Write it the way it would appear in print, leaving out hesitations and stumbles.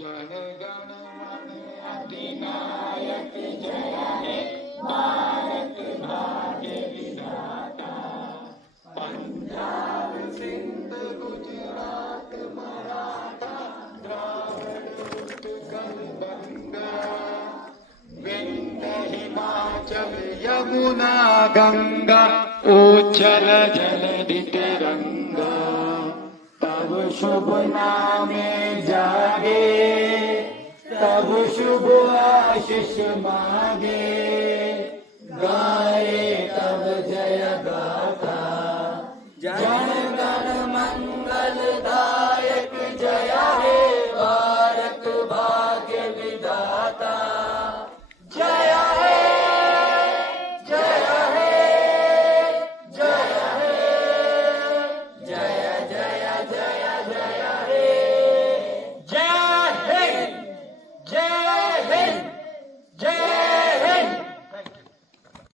जन गण मन अधिनायक जय हे भारत भाग्य विधाता। पंजाब सिंध गुजरात मराठा द्राविड़ उत्कल बंगा, विंध्य हिमाचल यमुना गंगा, उज्जल जलधि तिरंगा। तब शुभ नामे जागे, तब शुभ आशीष मांगे, गाए